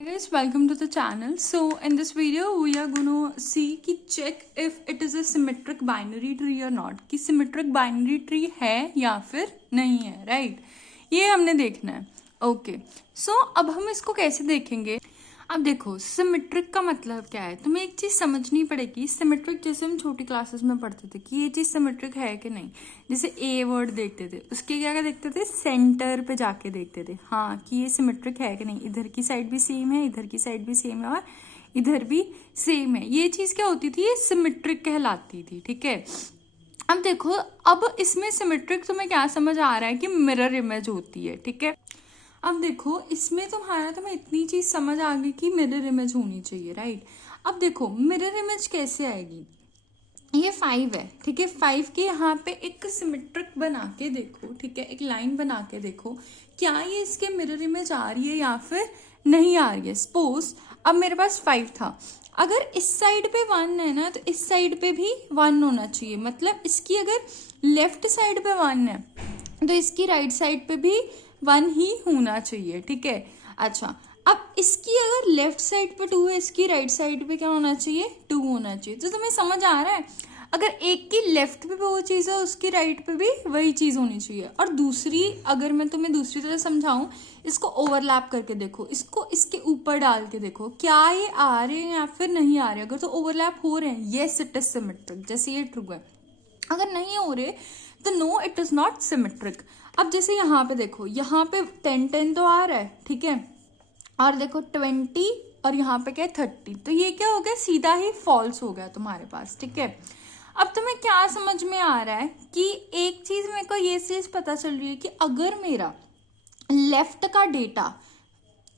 Guys, welcome to the channel. So in this video we are going to see कि check if it is a symmetric binary tree or not, कि symmetric binary tree है या फिर नहीं है, right? ये हमने देखना है. Okay. So अब हम इसको कैसे देखेंगे? अब देखो सिमेट्रिक का मतलब क्या है, तुम्हें एक चीज समझनी पड़ेगी. सिमेट्रिक जैसे हम छोटी क्लासेस में पढ़ते थे कि ये चीज सिमेट्रिक है कि नहीं. जैसे ए वर्ड देखते थे, उसके क्या क्या देखते थे, सेंटर पे जाके देखते थे, हाँ कि ये सिमेट्रिक है कि नहीं. इधर की साइड भी सेम है, इधर की साइड भी सेम है और इधर भी सेम है. ये चीज क्या होती थी, ये सिमेट्रिक कहलाती थी. ठीक है. अब देखो, अब इसमें सिमेट्रिक तुम्हें क्या समझ आ रहा है कि मिरर इमेज होती है. ठीक है. अब देखो इसमें तुम्हें इतनी चीज समझ आ गई कि मिरर इमेज होनी चाहिए, राइट. अब देखो मिरर इमेज कैसे आएगी. ये 5 है, ठीक है. 5 के यहाँ पे एक सिमेट्रिक बना के देखो, ठीक है, एक लाइन बना के देखो क्या ये इसके मिरर इमेज आ रही है या फिर नहीं आ रही है. सपोज अब मेरे पास 5 था, अगर इस साइड पे 1 है ना तो इस साइड पे भी 1 होना चाहिए. मतलब इसकी अगर लेफ्ट साइड पे 1 है तो इसकी राइट साइड पे भी 1 ही होना चाहिए. ठीक है. अच्छा, अब इसकी अगर लेफ्ट साइड पे 2 है, इसकी राइट साइड पे क्या होना चाहिए, 2 होना चाहिए. तो तुम्हें समझ आ रहा है, अगर एक की लेफ्ट पे भी वो चीज़ है, उसकी राइट पे भी वही चीज़ होनी चाहिए. और दूसरी, अगर मैं तुम्हें दूसरी तरह समझाऊं, इसको ओवरलैप करके देखो, इसको इसके ऊपर डाल के देखो क्या ये आ रहे हैं या फिर नहीं आ रहे. अगर तो ओवरलैप हो रहे हैं, येस इट इज सिमेट्रिक, जैसे ये ट्रू है. अगर नहीं हो रहे तो no it is not symmetric. अब जैसे यहाँ पे देखो, यहाँ पे 10 तो आ रहा है, ठीक है, और देखो 20 और यहाँ पे क्या है 30, तो ये क्या हो गया, सीधा ही फॉल्स हो गया तुम्हारे पास. ठीक है. अब तुम्हें क्या समझ में आ रहा है कि एक चीज मेरे को ये चीज पता चल रही है कि अगर मेरा लेफ्ट का डेटा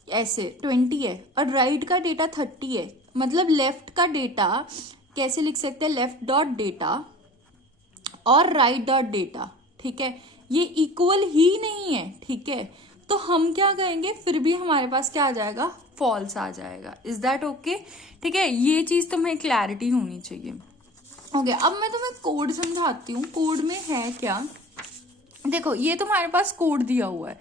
ऐसे 20 है और राइट का डेटा 30 है, मतलब लेफ्ट का डेटा कैसे लिख सकते हैं, लेफ्ट डॉट डेटा और राइट डॉट डेटा, ठीक है, ये इक्वल ही नहीं है. ठीक है. तो हम क्या कहेंगे, फिर भी हमारे पास क्या आ जाएगा, फॉल्स आ जाएगा. Is that okay. ठीक है. ये चीज तुम्हें क्लैरिटी होनी चाहिए. ओके. अब मैं तुम्हें कोड समझाती हूँ. कोड में है क्या, देखो ये तुम्हारे पास कोड दिया हुआ है.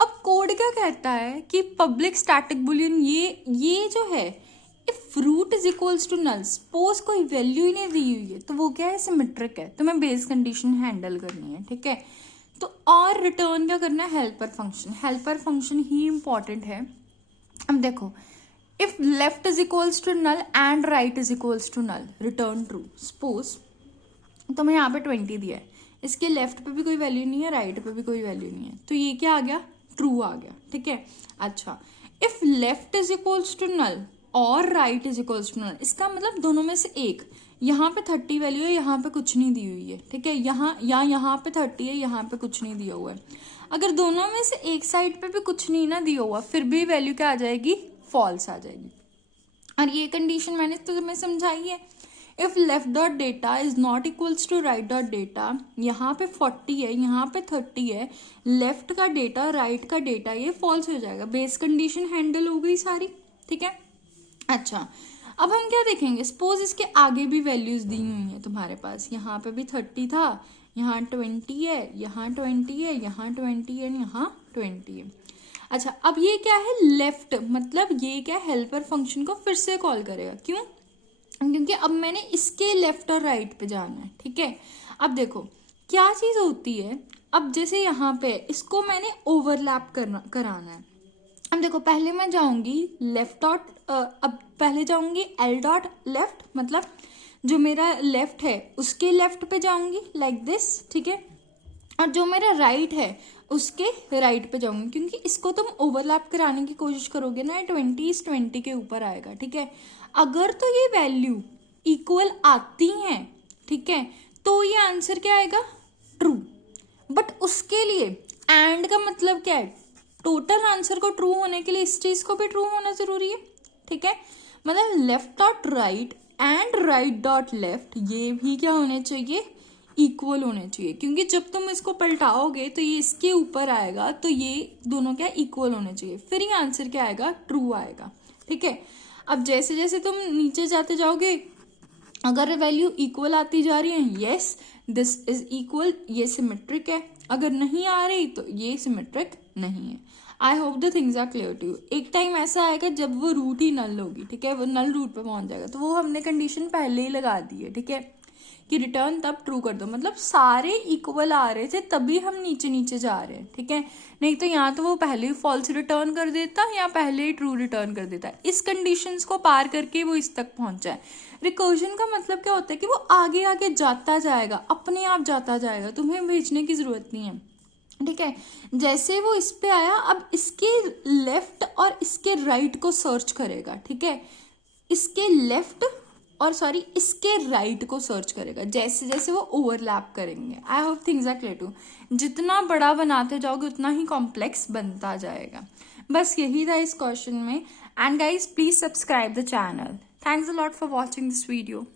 अब कोड क्या कहता है कि पब्लिक स्टैटिक बुलियन, ये जो है, if root is equals to null, suppose कोई वैल्यू ही नहीं दी हुई है, तो वो क्या है, सिमेट्रिक है. तुम्हें बेस कंडीशन हैंडल करनी है. ठीक है. तो और रिटर्न क्या करना है, हेल्पर फंक्शन. हेल्पर फंक्शन ही इंपॉर्टेंट है. अब देखो, if left is equals to null and right is equals to null, return true. Suppose तुम्हें यहाँ पे 20 दिया है, इसके लेफ्ट पे भी कोई वैल्यू नहीं है, राइट पे भी कोई वैल्यू नहीं है, तो ये क्या आ गया, ट्रू आ गया. ठीक है. अच्छा, if left is equals to null और right is equals to null, इसका मतलब दोनों में से एक, यहाँ पे 30 वैल्यू है, यहाँ पे कुछ नहीं दी हुई है. ठीक है. यहाँ पे 30 है, यहाँ पे कुछ नहीं दिया हुआ है. अगर दोनों में से एक साइड पे भी कुछ नहीं ना दिया हुआ, फिर भी वैल्यू क्या आ जाएगी, फॉल्स आ जाएगी. और ये कंडीशन मैंने तो तुम्हें समझाई है. If left dot data is not equals to right dot data, यहाँ पे 40 है, यहाँ पे 30 है, लेफ्ट का डेटा राइट का डेटा, ये फॉल्स हो जाएगा. बेस कंडीशन हैंडल हो गई सारी. ठीक है. अच्छा, अब हम क्या देखेंगे, सपोज इसके आगे भी वैल्यूज दी हुई है तुम्हारे पास, यहाँ पे भी 30 था, यहाँ 20 है, यहाँ 20 है, यहाँ 20 है, यहाँ 20 है. अच्छा, अब ये क्या है, लेफ्ट, मतलब ये क्या, हेल्पर फंक्शन को फिर से कॉल करेगा. क्यों, क्योंकि अब मैंने इसके लेफ्ट और राइट पे जाना है. ठीक है. अब देखो क्या चीज होती है, अब जैसे यहाँ पे इसको मैंने ओवरलैप कराना है. अब देखो, पहले मैं जाऊंगी लेफ्ट डॉट, अब पहले जाऊंगी एल डॉट लेफ्ट, मतलब जो मेरा लेफ्ट है उसके लेफ्ट पे जाऊंगी लाइक दिस. ठीक है. और जो मेरा राइट है उसके राइट पे जाऊंगी, क्योंकि इसको तुम ओवरलैप कराने की कोशिश करोगे ना, 20 के ऊपर आएगा. ठीक है. अगर तो ये वैल्यू इक्वल आती हैं, ठीक है, तो ये आंसर क्या आएगा, ट्रू. बट उसके लिए एंड का मतलब क्या है, टोटल आंसर को ट्रू होने के लिए इस चीज को भी ट्रू होना जरूरी है. ठीक है. मतलब left dot right and right dot left, ये भी क्या होने चाहिए, इक्वल होने चाहिए. क्योंकि जब तुम इसको पलटाओगे तो ये इसके ऊपर आएगा, तो ये दोनों क्या, इक्वल होने चाहिए, फिर ये आंसर क्या आएगा, ट्रू आएगा. ठीक है. अब जैसे जैसे तुम नीचे जाते जाओगे, अगर वैल्यू इक्वल आती जा रही है, यस दिस इज इक्वल, ये सिमेट्रिक है. अगर नहीं आ रही तो ये सिमेट्रिक नहीं है. I hope the things are clear to you. एक टाइम ऐसा आएगा जब वो रूट ही नल होगी, ठीक है, वो नल रूट पे पहुंच जाएगा, तो वो हमने कंडीशन पहले ही लगा दी है, ठीक है, कि रिटर्न तब ट्रू कर दो, मतलब सारे इक्वल आ रहे थे तभी हम नीचे नीचे जा रहे हैं, ठीक है, नहीं तो यहाँ तो वो पहले ही फॉल्स रिटर्न कर देता या पहले ही ट्रू रिटर्न कर देता। इस कंडीशंस को पार करके वो इस तक पहुंचा है। रिकर्जन का मतलब क्या होता है कि वो आगे आगे जाता जाएगा, अपने आप जाता जाएगा, तुम्हें भेजने की जरूरत नहीं है, ठीक है। जैसे वो इस पे आया, अब इसके लेफ्ट और इसके राइट को सर्च करेगा, ठीक है, इसके लेफ्ट और सॉरी इसके राइट को सर्च करेगा, जैसे जैसे वो ओवरलैप करेंगे। I hope things are clear to. जितना बड़ा बनाते जाओगे उतना ही कॉम्प्लेक्स बनता जाएगा। बस यही था इस क्वेश्चन में। And guys please subscribe the channel. Thanks a lot for watching this video.